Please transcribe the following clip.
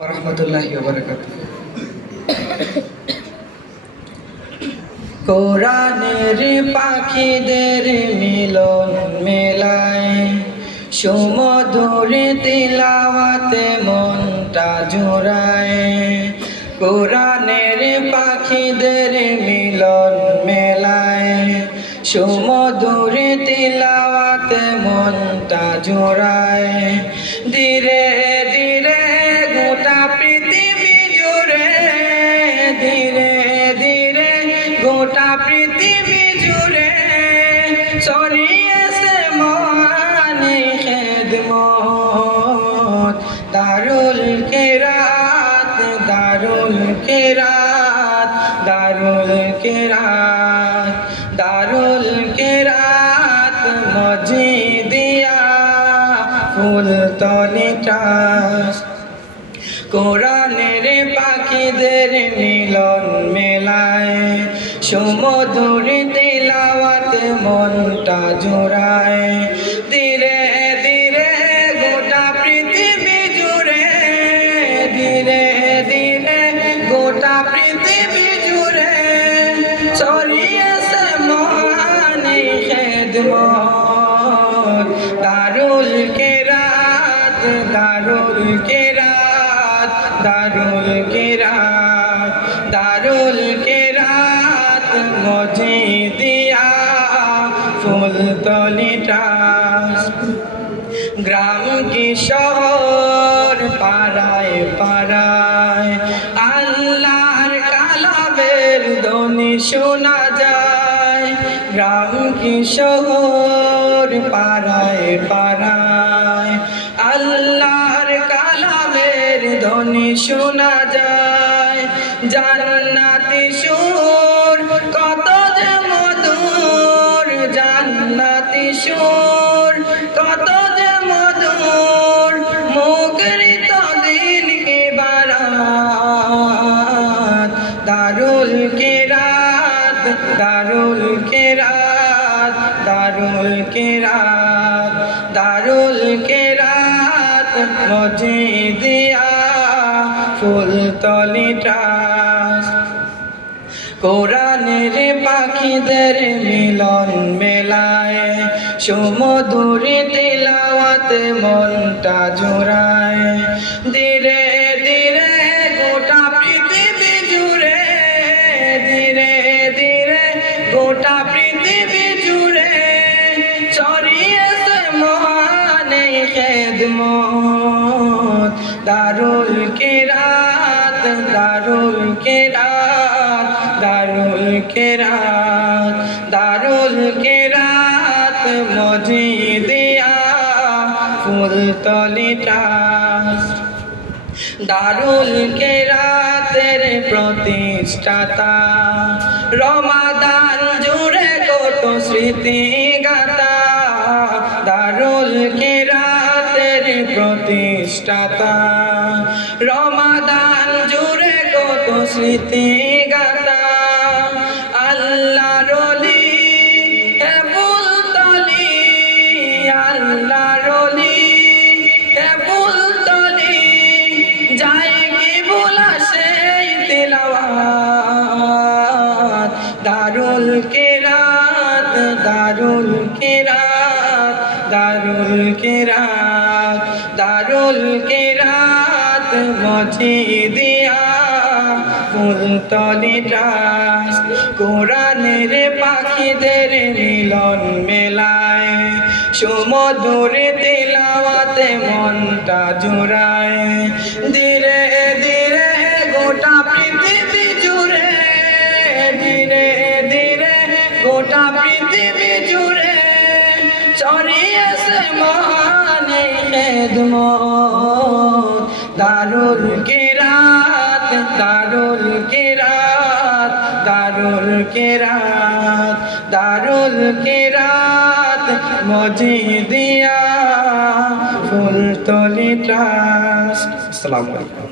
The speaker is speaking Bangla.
রহমতুল্লাহি ওয়া বারাকাতুহু। কোরআনের পাখিদের মিলন মেলায় সুমধুর তিলাওয়াতে মনটা জোড়ায়। কোরআনের পাখিদের মিলন মেলায় সুমধুর তিলাওয়াতে মনটা জোড়ায়। ধীরে ধীরে গোটা পৃথিবী জুড়ে, ধীরে ধীরে গোটা পৃথিবী জুড়ে ছড়িয়েছে মহানি খেদমত। দারুল কিরাত, দারুল কিরাত, দারুল কিরাত, দারুল কিরাত মজিদিয়া ফুলতলি ট্রাস্ট। কোরআনের পাখিদের মিলন মেলায় সুমধুর তিলাওয়াতে মনটা জোড়ায়। ধীরে ধীরে গোটা পৃথিবী জুড়ে, ধীরে ধীরে গোটা পৃথিবী জুড়ে ছড়িয়েছে মহানি খেদমত। দারুল কিরাত, দারুল কিরাত, দারুল কিরাত, দারুল কিরাত মজিদিয়া ফুলতলি ট্রাস্ট। গ্রাম কি শহর পাড়ায় পাড়ায় আল্লাহর কালামের ধ্বনি শোনা যায়। গ্রাম কি শহর পাড়ায় পাড়ায় আল্লাহর কালামের ধ্বনি শোনা যায়। জান্নাতি সুর কত যে মধুর, জান্নাতি সুর কত যে মধুর, মুখরিত দিন কি বারাত। দারুল কিরাত, দারুল কিরাত, দারুল কিরাত, দারুল কিরাত মজিদিয়া ফুলতলি ট্রাস্ট। কোরআনের পাখিদের মিলন মেলায় সুমধুর তিলাওয়াতে মনটা জোড়ায়। ধীরে ধীরে গোটা পৃথিবী জুড়ে, ধীরে ধীরে গোটা পৃথিবী জুড়ে ছড়িয়েছে মহানি খেদমত। দারুল কিরাত, দারুল কিরাত, দারুল কিরাত, দারুল কিরাত মজিদিয়া ফুলতলি ট্রাস্ট। দারুল কিরাতের প্রতিষ্ঠাতা রমাদান জুড়ে কত স্মৃতি গাথা। দারুল কিরাতের প্রতিষ্ঠাতা রমাদান জুড়ে কত স্মৃতি গাথা। আল্লাহর ওলি হে ফুলতলি, আল্লাহর ওলি হে ফুলতলি, যায় কি ভোলা সেই তিলাওয়াত। দারুল কিরাত, দারুল কিরাত, দারুল কিরাত, দারুল কিরাত মজিদিয়া ফুলতলি ট্রাস্ট। কোরআনের পাখিদের মিলন মেলায় সুমধুর তিলাওয়াতে মনটা জোড়ায়। ধীরে ধীরে গোটা পৃথিবী জুড়ে, ধীরে ধীরে গোটা পৃথিবী জুড়ে ছড়িয়েছে মহানি খেদমত। দারুল কিরাত, দারুল কিরাত, দারুল কিরাত, দারুল কিরাত মজিদিয়া ফুলতলি ট্রাস্ট। আসসালামু আলাইকুম।